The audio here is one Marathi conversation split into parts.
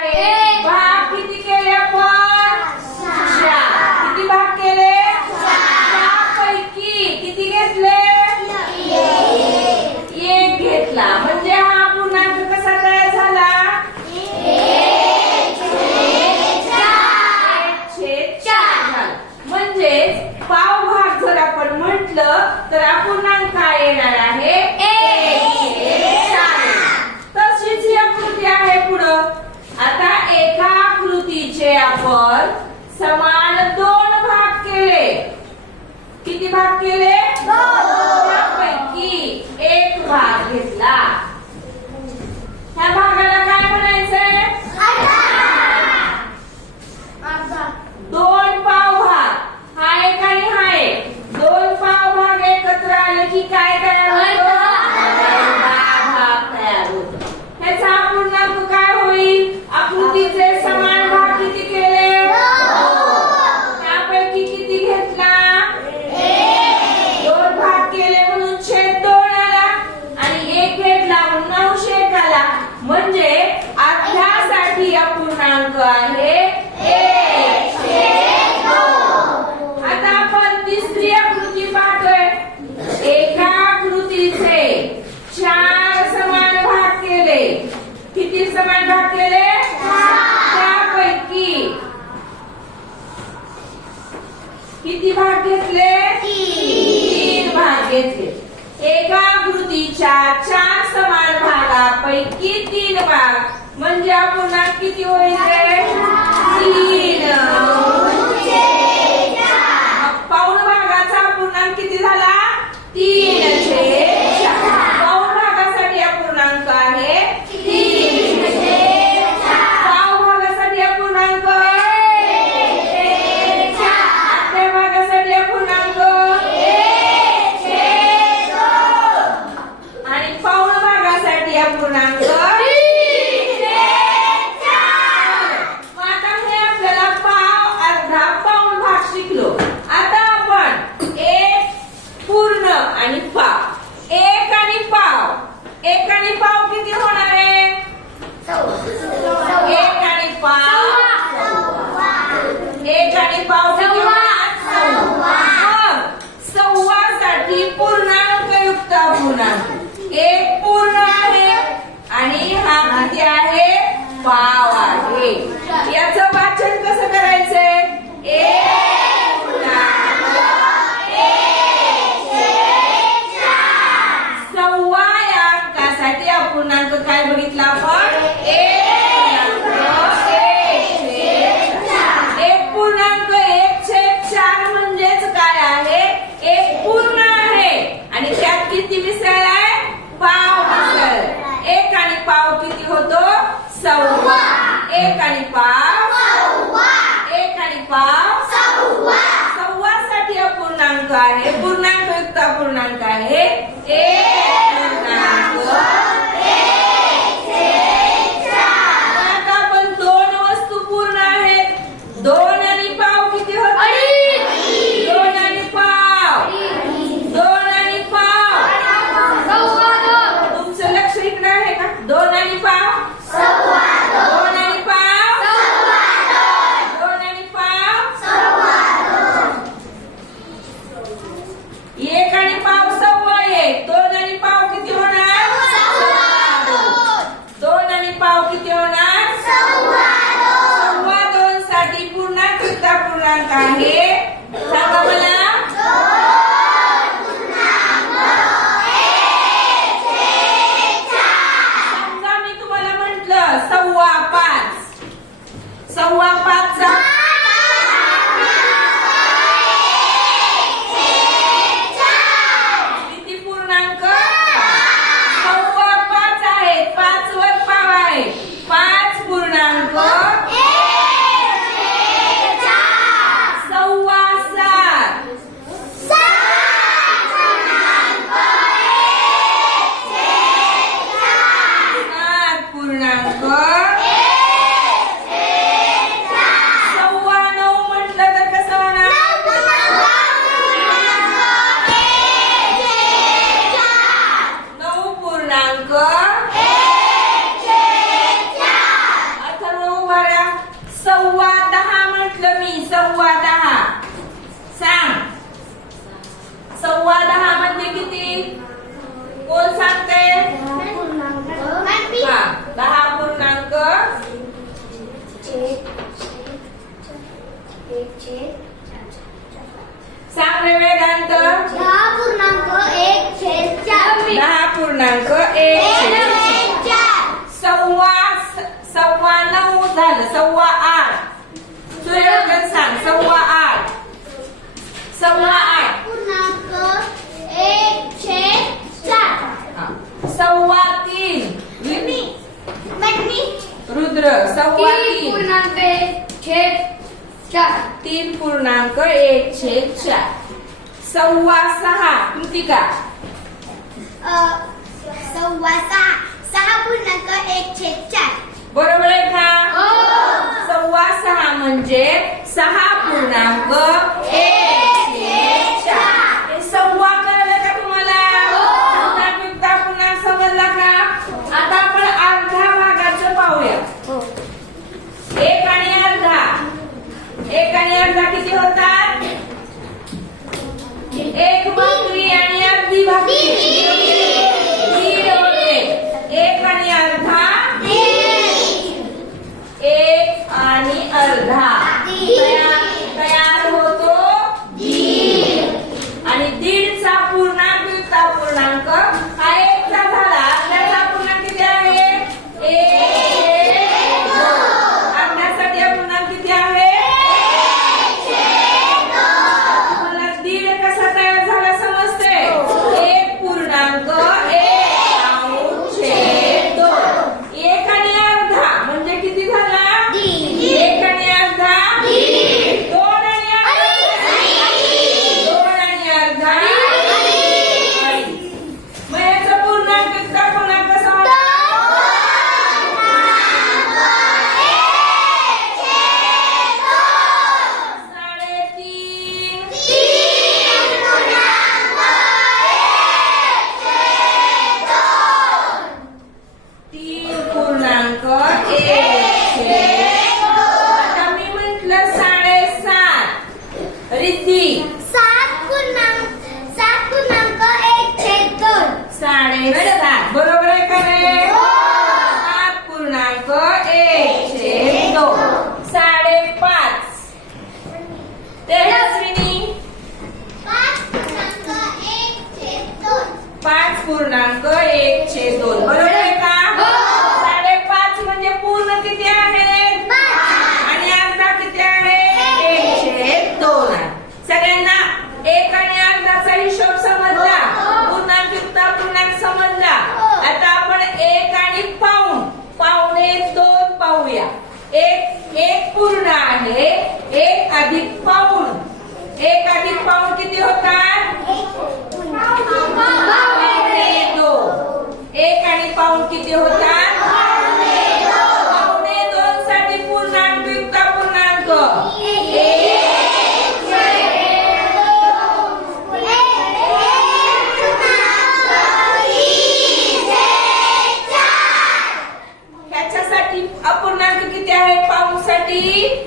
भाग किती केले आपण? चार. किती भाग केले? किती घेतले? एक घेतला. म्हणजे हा पूर्णांक कसा तयार झाला? म्हणजेच पाव भाग जर आपण म्हंटल तर अपूर्णांक काय येणार आहे एक छेद चार. तशीच ही आकृती आहे पुढं आता एका आकृतीचे आपण समान दोन भाग केले. किती भाग केले? त्यापैकी एक भाग घेतला. ह्या भागाला काय म्हणायचंय? दोन अपूर्णांक आहे? एक छेद आता आपण तिसरी आकृती पाहतोय. एका आकृतीचे चार समान भाग केले. किती समान भाग केले? त्यापैकी किती भाग घेतले? तीन भाग घेतले. एका आकृतीच्या चार समान भागापैकी तीन भाग म्हणजे अपूर्णांक किती होईल तीन मग पाऊण भागाचा अपूर्णांक किती झाला तीन छेद चार. पाऊण भागासाठी अपूर्णांक आहे तीन छेद चार. पाव भागासाठी अपूर्णांक एक छेद चार. अर्ध्या भागासाठी अपूर्णांक एक छेद दोन. आणि पाऊण भागासाठी अपूर्णांक तीन छेद चार. मग आता हे आपल्याला पाव अर्धा पाऊण भाग शिकलो आता आपण एक पूर्ण आणि पाव एक आणि पाव एक आणि पाव किती होणार आहे एक आणि पाव एक आणि पाव किती होणार मग सव्वासाठी पूर्णांक युक्त अपूर्णांक एक पूर्ण आहे आणि हा किती आहे पाव आहे याचं वाचन कसं करायचंय एक पूर्णांक. सव्वा या अंकासाठी अपूर्णांक काय बघितला आपण? एक पूर्णांक एक छेद चार. म्हणजेच काय आहे? एक पूर्ण आहे. आणि त्यात किती मिसळलाय पाव मिसळ. एक आणि पाव किती होतो? सव्वा एक आणि पाव. एक आणि पाव. सव्वा. साठी अपूर्णांक आहे. पूर्णांक युक्त अपूर्णांक आहे. एक. झालं सव्वा आठ. सूर्यवर्धन सांग सव्वा आठ. सव्वा आठ. एकशे चार. सव्वा तीन. रुद्र सव्वा तीन पूर्णांक एक चार. तीन पूर्णांक एक छेद चार. सव्वा सहा. कृतिका. सव्वा म्हणजे सहा पूर्णांक किती सात पूर्णांक सात पूर्णांक एक छेद दोन. साडेसात. बरोबर आहे का नाही? हो. सात पूर्णांक एक छेद दोन. साडेपाच. तेजस्विनी पाच पूर्णांक एक छेद दोन. पाच पूर्णांक एक छेद दोन. बरोबर आहे का? किती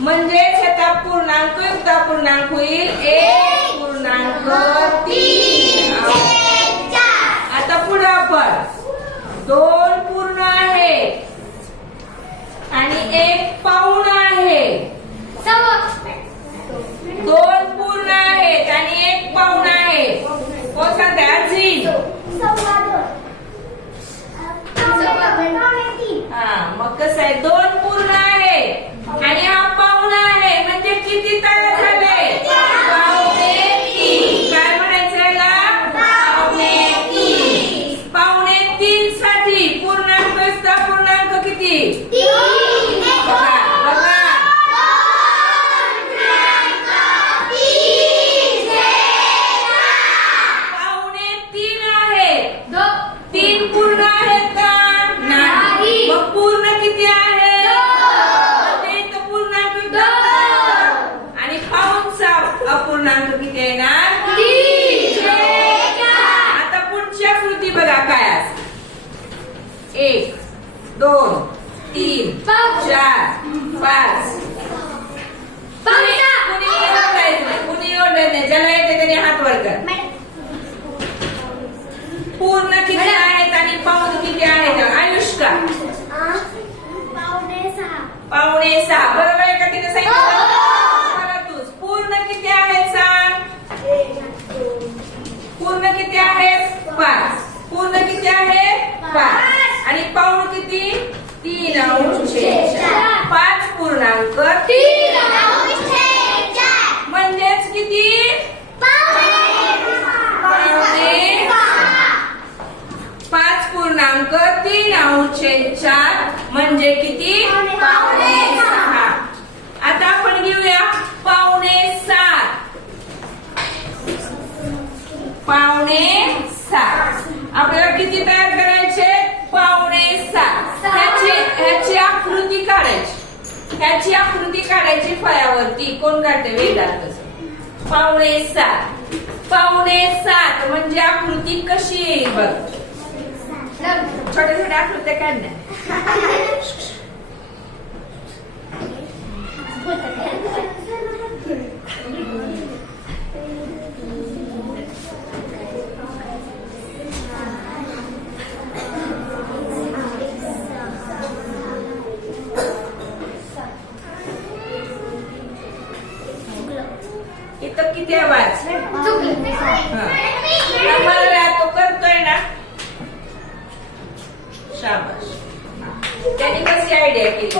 म्हणजेच ह्याचा पूर्णांक युक्ता पूर्णांक होईल. एक पूर्णांक तीन. आता पुढे आपण. दोन पूर्ण आहे आणि एक आहे. दोन पूर्ण आहे. आणि हा पाहुणा आहे. म्हणजे किती तारा झाले? पावणे तीन. काय म्हणायचं याला? पावणे तीन. साठी पूर्णांक असता. पूर्णांक किती? पूर्णांक किती येणार? आता पुढच्या कृती बघा काय आज एक दोन तीन चार पाच. कुणी ओढत नाही. ज्याला येते त्याने हात वर कर. पूर्ण किती आहेत आणि पाऊल किती आहेत? आयुष्का. पावणे सहा. किती? तीन अंश पाच पूर्णांक तीन. म्हणजेच किती? पावणे पाच. पूर्णांक तीन अंश चार म्हणजे किती? पावणे सहा. आता आपण घेऊया पावणे सात. पावणे सात. आपल्याला किती तयार करायचं? ह्याची आकृती काढायची. ह्याची आकृती काढायची फळ्यावरती. कोण काढते? वेदांत पावणे सात. पावणे सात म्हणजे आकृती कशी येईल बघ. छोट्या छोट्या आकृत्या काढण्या.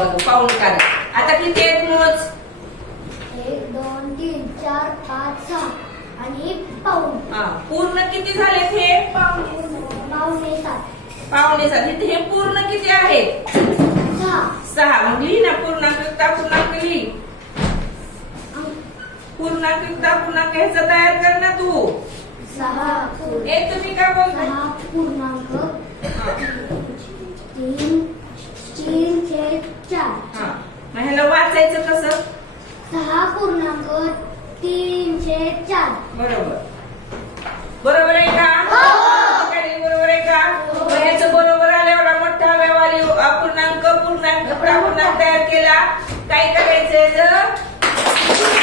बघ पाहून काढ. आता किती आहेत मोज? एक दोन तीन चार पाच सहा. आणि पाऊण. हा, पूर्ण किती झालेत हे? पावणे सात. पावणे सात इथे हे पूर्ण किती आहेत? सहा. सहा. मग लिही ना पूर्णांक युक्ता पूर्णांक लिही. पूर्णांक युक्ता पूर्णांक ह्याचं तयार कर ना तू. सहा ए तुम्ही काय बोलताय? सहा पूर्णांक तीन छेद चार हा मग ह्याला वाचायचं कसं सहा पूर्णांक तीन छेद चार. बरोबर. बरोबर आहे का? हो. बरोबर आहे का? ह्याचं बरोबर आलं एवढा मोठा व्यवहारी अपूर्णांक पूर्णांक पूर्णांक तयार केला. काय करायचं याचं?